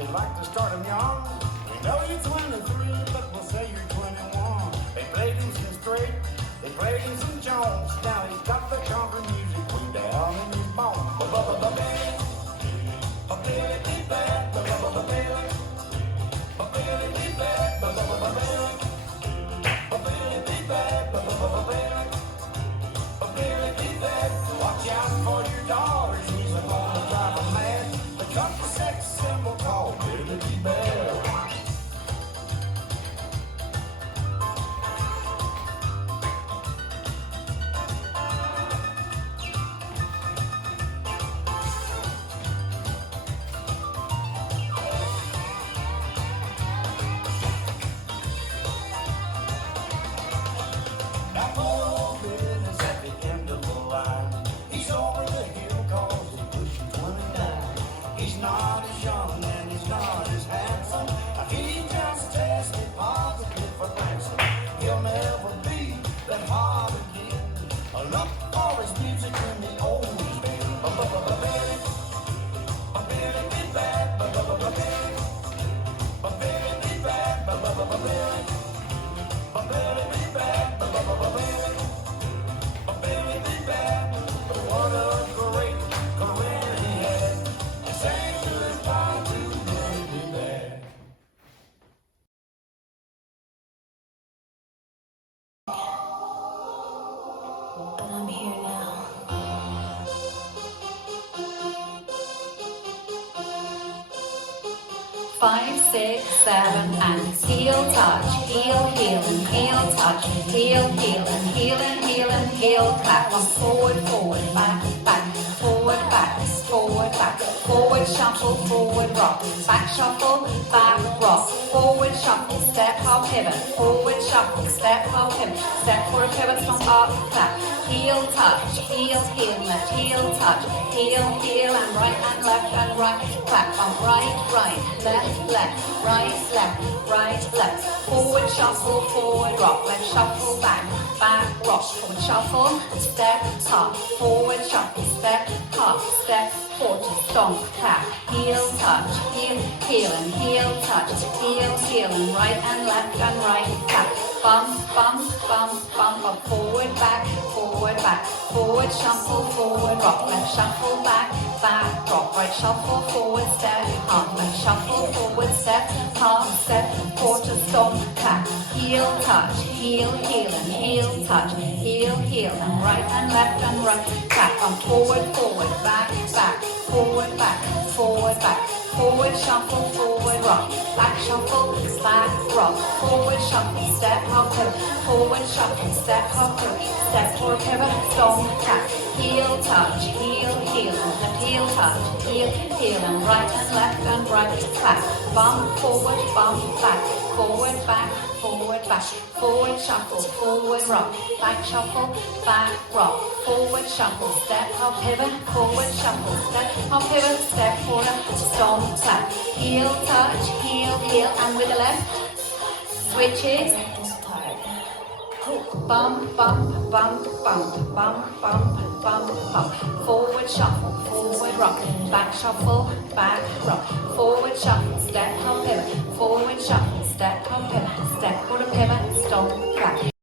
We like to start them young. We know you're 23, but we'll say you're 21. They played him some straight, they played him some Jones. Now he's got the country music way down in his bones. Watch out for your daughter, she's gonna drive a mad. The country sex symbol called Billy Bear. Now poor old Bill is at the end of the line. He's over the hill 'cause he's pushing 29. He's not as young and he's not as handsome. He just tested positive for cancer. He'll never be that hard again. Look for his music in the oldies band. Billy, Billy be bad. Billy, Billy be bad. Billy, Billy be bad. Billy be bad. What a great career he had. Say goodbye to Billy be bad. But I'm here now. 5, 6, 7, and heel touch, heel, heel, and heel touch, heel, heel, and heel, and heel, and heel clap. On forward, forward, back, back, forward, back, forward, back, forward shuffle, forward rock, back shuffle, back rock, forward shuffle, step, hop, pivot, forward shuffle, step, hop, pivot, step, forward pivot, from up, clap, heel touch, heel, heel, left, heel touch, heel, heel, and right, clap, on right, right, left, left, right, left, forward shuffle, forward rock, left shuffle, back rock, forward shuffle, step, hop, forward shuffle, step, hop, step, forward, stomp, clap, heel touch, heel, heel, and heel touch, heel, heel, and right, clap, bump, bump, bump, bump, up, forward, back, forward shuffle, forward rock, left shuffle, back rock, right shuffle, forward step, hop, left shuffle, forward step, hop, step, quarter stomp, clap, heel touch, heel, heel, and heel touch, heel, heel, and right, clap, on forward, forward, back, forward, back, forward shuffle, forward rock, back shuffle, back rock, forward shuffle, step, hop, pivot, forward shuffle, step, hop, pivot, step, forward pivot, stomp, clap, heel touch, heel, heel, and left heel touch, heel, heel, and right, clap, bump, forward, back, forward, shuffle, forward rock, back shuffle, back rock, forward shuffle, step, hop, pivot, forward shuffle, step, hop, pivot, step, forward, stomp, clap, heel touch, heel, heel, and with the left, switches, This part. bump, bump, bump, bump, bump, bump, bump, bump, forward shuffle, forward rock, back shuffle, back rock, forward shuffle, step, hop, pivot, forward shuffle, step, hop, pivot, step, forward pivot, stomp, clap.